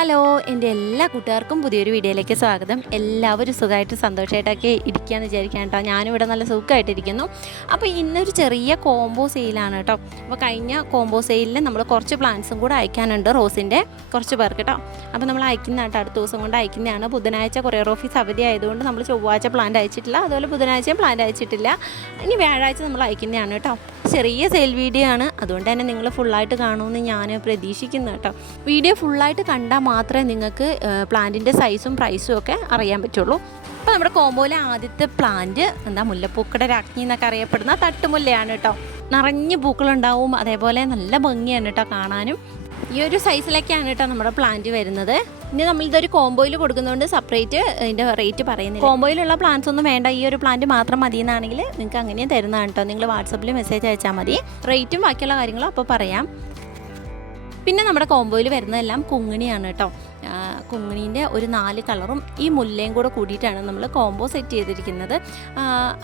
Hello, എൻ്റെ എല്ലാ കൂട്ടുകാർക്കും പുതിയൊരു വീഡിയോയിലേക്ക് സ്വാഗതം. എല്ലാവരും സുഖമായിട്ട് സന്തോഷമായിട്ടൊക്കെ ഇരിക്കുകയെന്ന് വിചാരിക്കാം കേട്ടോ. ഞാനിവിടെ നല്ല സുഖമായിട്ടിരിക്കുന്നു. അപ്പോൾ ഇന്നൊരു ചെറിയ കോംബോ സെയിലാണ് കേട്ടോ. അപ്പോൾ കഴിഞ്ഞ കോംബോ സെയിലിൽ നമ്മൾ കുറച്ച് പ്ലാന്റ്സും കൂടെ അയക്കാനുണ്ട്, റോസിൻ്റെ കുറച്ച് പേർക്ക് കേട്ടോ. അപ്പോൾ നമ്മൾ അയക്കുന്ന കേട്ടോ, അടുത്ത ദിവസം കൊണ്ട് അയക്കുന്നതാണ്. ബുധനാഴ്ച കൊറിയർ ഓഫീസ് അവധി ആയതുകൊണ്ട് നമ്മൾ ചൊവ്വാഴ്ച പ്ലാന്റ് അയച്ചിട്ടില്ല, അതുപോലെ ബുധനാഴ്ചയും പ്ലാന്റ് അയച്ചിട്ടില്ല. ഇനി വ്യാഴാഴ്ച നമ്മൾ അയക്കുന്നതാണ് കേട്ടോ. ചെറിയ സെയിൽ വീഡിയോ ആണ്, അതുകൊണ്ട് തന്നെ നിങ്ങൾ ഫുള്ളായിട്ട് കാണുമെന്ന് ഞാൻ പ്രതീക്ഷിക്കുന്നു കേട്ടോ. വീഡിയോ ഫുള്ളായിട്ട് കണ്ടാൽ മാത്രമേ നിങ്ങൾക്ക് പ്ലാന്റിൻ്റെ സൈസും പ്രൈസും ഒക്കെ അറിയാൻ പറ്റുള്ളൂ. അപ്പോൾ നമ്മുടെ കോമ്പോയിലെ ആദ്യത്തെ പ്ലാന്റ് മുല്ലപ്പൂക്കട രാജ്ഞി എന്നൊക്കെ അറിയപ്പെടുന്ന തട്ടുമുല്ലയാണ് കേട്ടോ. നിറഞ്ഞ് പൂക്കളുണ്ടാവും, അതേപോലെ നല്ല ഭംഗിയാണ് കേട്ടോ കാണാനും. ഈ ഒരു സൈസിലൊക്കെയാണ് കേട്ടോ നമ്മുടെ പ്ലാന്റ് വരുന്നത്. ഇനി നമ്മളിതൊരു കോമ്പോയിൽ കൊടുക്കുന്നതുകൊണ്ട് സെപ്പറേറ്റ് ഇതിൻ്റെ റേറ്റ് പറയുന്നില്ല. കോമ്പോയിലുള്ള പ്ലാന്റ്സ് ഒന്നും വേണ്ട, ഈ ഒരു പ്ലാന്റ് മാത്രം മതി എന്നാണെങ്കിൽ നിങ്ങൾക്ക് അങ്ങനെയും തരുന്നതാണ് കേട്ടോ. നിങ്ങൾ വാട്സപ്പിൽ മെസ്സേജ് അയച്ചാൽ മതി. റേറ്റും ബാക്കിയുള്ള കാര്യങ്ങളും അപ്പോൾ പറയാം. പിന്നെ നമ്മുടെ കോമ്പോയിൽ വരുന്നതെല്ലാം കുങ്ങിണിയാണ് കേട്ടോ. കുങ്ങിണീൻ്റെ ഒരു 4 കളറും ഈ മുല്ലയും കൂടെ കൂടിയിട്ടാണ് നമ്മൾ കോംബോ സെറ്റ് ചെയ്തിരിക്കുന്നത്.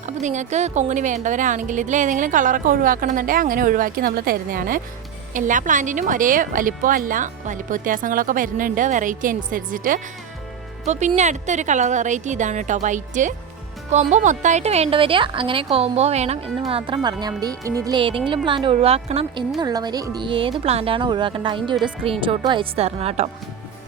അപ്പോൾ നിങ്ങൾക്ക് കുങ്ങിണി വേണ്ടവരാണെങ്കിൽ ഇതിലേതെങ്കിലും കളറൊക്കെ ഒഴിവാക്കണമെന്നുണ്ടെങ്കിൽ അങ്ങനെ ഒഴിവാക്കി നമ്മൾ തരുന്നതാണ്. എല്ലാ പ്ലാന്റിനും ഒരേ വലിപ്പമല്ല, വലിപ്പ വ്യത്യാസങ്ങളൊക്കെ വരുന്നുണ്ട് വെറൈറ്റി അനുസരിച്ചിട്ട്. അപ്പോൾ പിന്നെ അടുത്തൊരു കളർ വെറൈറ്റി ഇതാണ് കേട്ടോ, വൈറ്റ്. കോംബോ മൊത്തമായിട്ട് വേണ്ടവർ അങ്ങനെ കോംബോ വേണം എന്ന് മാത്രം പറഞ്ഞാൽ മതി. ഇനി ഇതിൽ ഏതെങ്കിലും പ്ലാന്റ് ഒഴിവാക്കണം എന്നുള്ളവർ ഇത് ഏത് പ്ലാന്റാണോ ഒഴിവാക്കേണ്ടത് അതിൻ്റെ ഒരു സ്ക്രീൻഷോട്ടും അയച്ചു തരണം കേട്ടോ.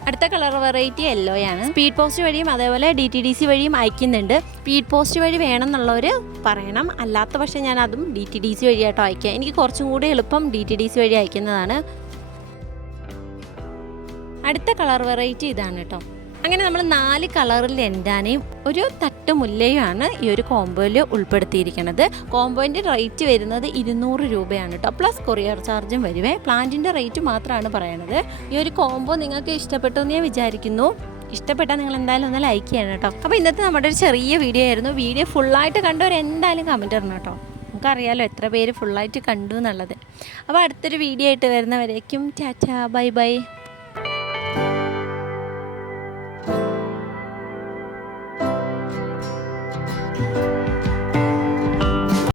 അടുത്ത കളർ വെറൈറ്റി യെല്ലോയാണ്. സ്പീഡ് പോസ്റ്റ് വഴിയും അതേപോലെ DTDC വഴിയും അയക്കുന്നുണ്ട്. സ്പീഡ് പോസ്റ്റ് വഴി വേണം എന്നുള്ളവർ പറയണം, അല്ലാത്ത പക്ഷേ ഞാൻ അതും DTDC വഴിയായിട്ടോ അയക്കുക. എനിക്ക് കുറച്ചും കൂടി എളുപ്പം DTDC വഴി അയക്കുന്നതാണ്. അടുത്ത കളർ വെറൈറ്റി ഇതാണ് കേട്ടോ. അങ്ങനെ നമ്മൾ 4 കളറിൽ എൻഡാനയും ഒരു തട്ടുമുല്ലയുമാണ് ഈ ഒരു കോംബോയിൽ ഉൾപ്പെടുത്തിയിരിക്കുന്നത്. കോംബോൻ്റെ റേറ്റ് വരുന്നത് 200 രൂപയാണ് കേട്ടോ, പ്ലസ് കൊറിയർ ചാർജും വരുവേ. പ്ലാന്റിൻ്റെ റേറ്റ് മാത്രമാണ് പറയണത്. ഈ ഒരു കോംബോ നിങ്ങൾക്ക് ഇഷ്ടപ്പെട്ടു എന്ന് ഞാൻ വിചാരിക്കുന്നു. ഇഷ്ടപ്പെട്ടാൽ നിങ്ങൾ എന്തായാലും ഒന്ന് ലൈക്ക് ചെയ്യണം കേട്ടോ. അപ്പോൾ ഇന്നത്തെ നമ്മുടെ ഒരു ചെറിയ വീഡിയോ ആയിരുന്നു. വീഡിയോ ഫുള്ളായിട്ട് കണ്ടവർ എന്തായാലും കമൻറ്റ് ഇടണം കേട്ടോ. നമുക്കറിയാലോ എത്ര പേര് ഫുള്ളായിട്ട് കണ്ടു എന്നുള്ളത്. അപ്പോൾ അടുത്തൊരു വീഡിയോ ആയിട്ട് വരുന്നവരേക്കും ടാറ്റാ, ബൈ ബൈ.